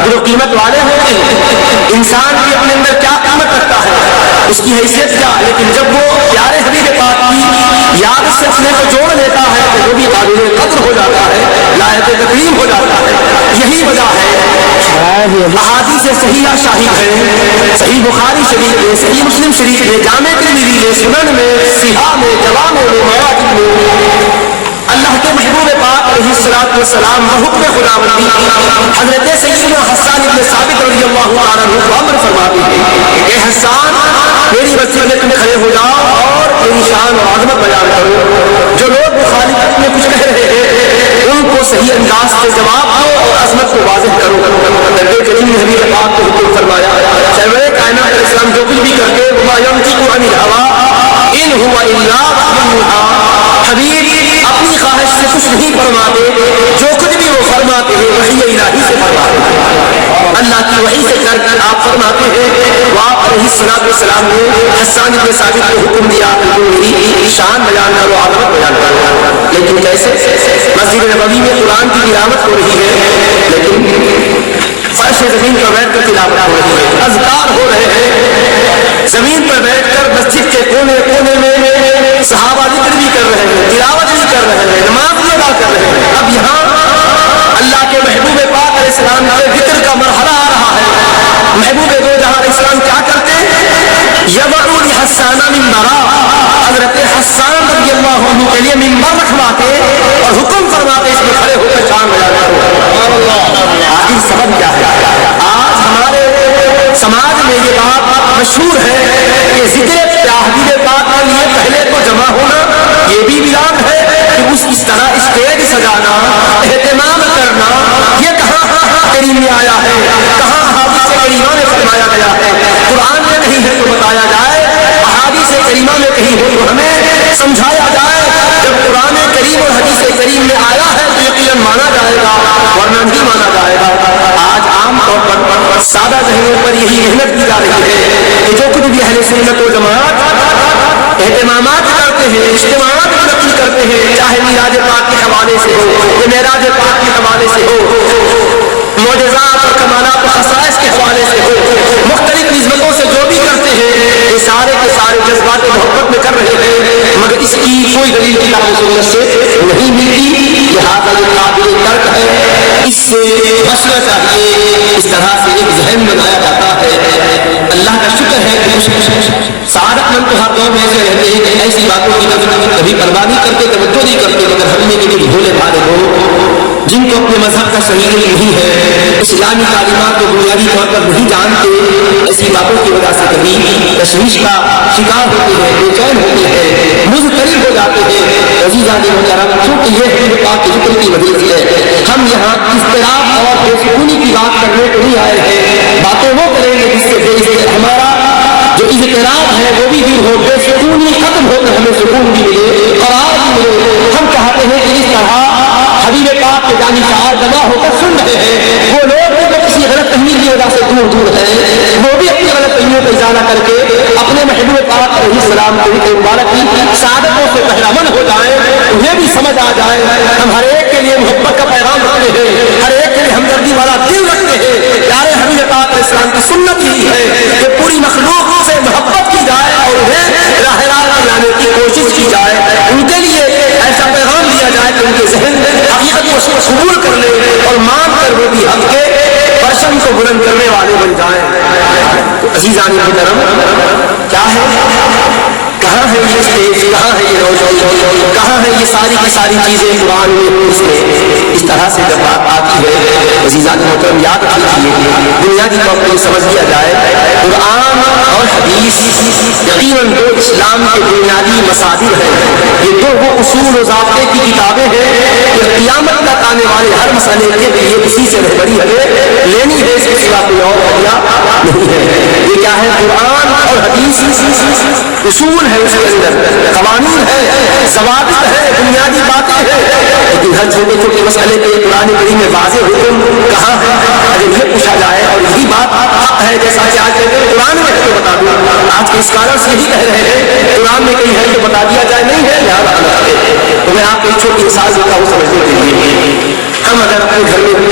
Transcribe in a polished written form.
قدر و قیمت والے ہوتے ہیں، انسان بھی اپنے اندر کیا قیمت رکھتا ہے، اس کی حیثیت کیا، لیکن جب وہ پیارے حبیب پاک کی یاد سے اپنے کو جوڑ لیتا ہے تو وہ بھی قابل قدر ہو جاتا ہے، لائق تکریم ہو جاتا ہے۔ یہی وجہ ہے احادیث صحیحہ شاہد ہے، صحیح بخاری شریف میں، صحیح مسلم شریف میں، جامع ترمذی میں، سنن میں، صحاح میں، جوامع میں، مواجب میں اللہ کے محبوب پاک علیہ الصلوۃ والسلام بحکم خداوندی حضرت سیدنا حسان بن ثابت رضی اللہ عنہ کو امر فرماتے ہیں کہ حسان میری مسجد میں تم کھڑے ہو جاؤ اور میری شان اور عظمت بیان کرو، جو لوگ مخالفت میں کچھ کہہ رہے ہیں ان کو صحیح انداز سے جواب دو اور عظمت کو واضح کرو۔ نبی کریم نے حبیب پاک کو حکم فرمایا، سرور کائنات علیہ السلام جو کچھ بھی کرتے وما ينطق عن الهوى ان هو الا وحی یوحی، حبیب اپنی خواہش سے کچھ نہیں فرماتے، جو کچھ بھی وہ فرماتے ہیں وحی الہی سے فرماتے ہیں، اللہ کی وحی سے کر کر آپ فرماتے ہیں۔ آپ علیہ الصلوۃ والسلام نے حسان بن ثابت کو حکم دیا کہ تم میری شان بیان کرو، عظمت بیان کرو، لیکن کیسے؟ مسجد نبوی میں قرآن کی تلاوت ہو رہی ہے، لیکن فرش زمین پر بیٹھ کر تلاوت ہو رہی ہے، اذکار ہو رہے ہیں، زمین پر بیٹھ کر مسجد کے کونے کونے میں صحابہ ذکر بھی کر رہے ہیں، تلاوت بھی کر رہے ہیں، نماز بھی ادا کر رہے ہیں۔ اب یہاں اللہ کے محبوب پاک علیہ السلام کے ذکر کا مرحلہ آ رہا ہے، محبوب دو جہاں علیہ السلام کیا کرتے ہیں؟ یبعو لحسان منبرا، حضرت حسان رضی اللہ عنہ کے لیے منبر رکھواتے اور حکم فرماتے اس میں کھڑے ہو کر شان بیان کرو۔ آخر سبب کیا ہے؟ آج ہمارے سماج میں یہ بات مشہور ہے کہ ذکر حبیب پاک کے لیے پہلے تو جمع ہونا یہ بھی بیان ہے کہ اس طرح اسٹیج سجانا، اہتمام کرنا، یہ کہاں کریم میں آیا ہے، کہاں احادیث کریمہ میں فرمایا گیا ہے؟ قرآن میں کہیں ہے تو بتایا جائے، احادیث کریمہ میں کہیں ہو تو ہمیں سمجھایا جائے۔ جب قرآن کریم اور حدیث کریم میں آیا ہے تو یقیناً مانا جائے گا، ورنہ نہیں مانا جائے گا۔ آج عام طور پر سادہ ذہنوں پر یہی محنت کی جا رہی ہے کہ جو کچھ بھی اہل سنت و جماعت اہتمامات کرتے ہیں، اجتماعات منعقد کرتے ہیں، چاہے میراج پاک کے حوالے سے ہو یا معراج پاک کے حوالے سے ہو، معجزات اور کمالات و خصائص کے حوالے سے ہو، مختلف نسبتوں سے جو بھی کرتے ہیں یہ سارے کے سارے جذبات محبت میں کر رہے ہیں، مگر اس کی کوئی دلیل کتاب و سنت سے نہیں ملتی، لہٰذا یہ قابل ترک ہے، اس سے بچنا چاہیے۔ اس طرح سے ایک ذہن بنایا جاتا ہے۔ اللہ کا شکر ہے کہ سعادت مند تو ہر دور میں ایسے رہتے ہیں کہ ایسی باتوں کی کبھی پرواہ نہیں کرتے، توجہ نہیں کرتے، مگر ہم میں کے بھولے بھالے لوگ جن کو اپنے مذہب کا صحیح علم نہیں ہے، اسلامی تعلیمات کو بنیادی طور پر نہیں جانتے، ایسی باتوں کی وجہ سے کبھی تشویش کا شکار ہوتے ہیں، بے چین ہوتے ہیں، مضطرب ہو جاتے ہیں۔ عزیزان محترم، چونکہ یہ ہے پاک کے ذکر کی مجلس ہے، ہم یہاں اضطراب اور بے سکونی کی بات کرنے کو نہیں آئے ہیں، باتیں وہ کریں گے جس سے ہمارا جو اضطراب ہے وہ بھی دور ہو، بے سکونی ختم ہو کر ہمیں سکون بھی ملے، قرار بھی ملے۔ ہم چاہتے ہیں کہ اس طرح حبیب پاک کے جانی شعار جمع ہو کر سن رہے ہیں، وہ لوگ جو کسی غلط فہمی کی وجہ سے دور دور ہیں، وہ بھی اپنی غلط فہمیوں کو ازالہ کر کے اپنے محبوب پاک علیہ السلام کے مبارک کی سعادتوں سے بہرامند ہو جائیں، انہیں بھی سمجھ آ جائے ہم ہر ایک کے لیے محبت کا پیغام رکھتے ہیں، ہر ایک کے لیے ہمدردی والا دل رکھتے ہیں۔ پیارے حبیب پاک علیہ السلام کی سنت یہی ہے کہ پوری مخلوق سے محبت کی جائے اور انہیں راہ راست لانے کی کوشش کی جائے، ان کے لیے ایسا پیغام دیا جائے کہ ان کے ذہن حقیقت کو قبول کر لے اور مان کر وہ بھی حق کے پرچم کو بلند کرنے والے بن جائیں۔ تو عزیزان محترم، کیا ہے، کہاں ہے یہ اسٹیج، کہاں ہے یہ روشنی، کہاں ہے یہ ساری کی ساری چیزیں قرآن میں؟ اس طرح سے جب بات آتی ہے عزیزان محترم، یاد رکھیے بنیادی طور پر سمجھ لیا جائے، قرآن اور حدیث یقیناً دو اسلام کے بنیادی مصادر ہیں، یہ دو وہ اصول و ضابطے کی کتابیں ہیں کہ قیامت تک آنے والے ہر مسئلے کے لیے اسی سے رہبری ہمیں لینی ہے، اس کے سوا کوئی اور ذریعہ نہیں ہے۔ یہ کیا ہے؟ قرآن اور حدیث اصول ہے، اس کے اندر قوانین ہے، ضوابط ہے، بنیادی باتیں ہیں، لیکن ہر چھوٹے چھوٹے مسئلے پہ قرآن کریم میں واضح حکم کہاں ہے؟ اگر یہ پوچھا جائے اور یہی بات حق ہے، جیسا کہ آج کہتے ہیں قرآن میں ہے تو بتا دوں، آج کے اسکالرس یہی کہہ رہے ہیں قرآن میں کہیں ہے تو بتا دیا جائے، نہیں ہے یہاں رکھتے۔ تو میں آپ کو ایک چھوٹی مثال دیتا ہوں سمجھنے کے لیے، ہم اگر اپنے گھر میں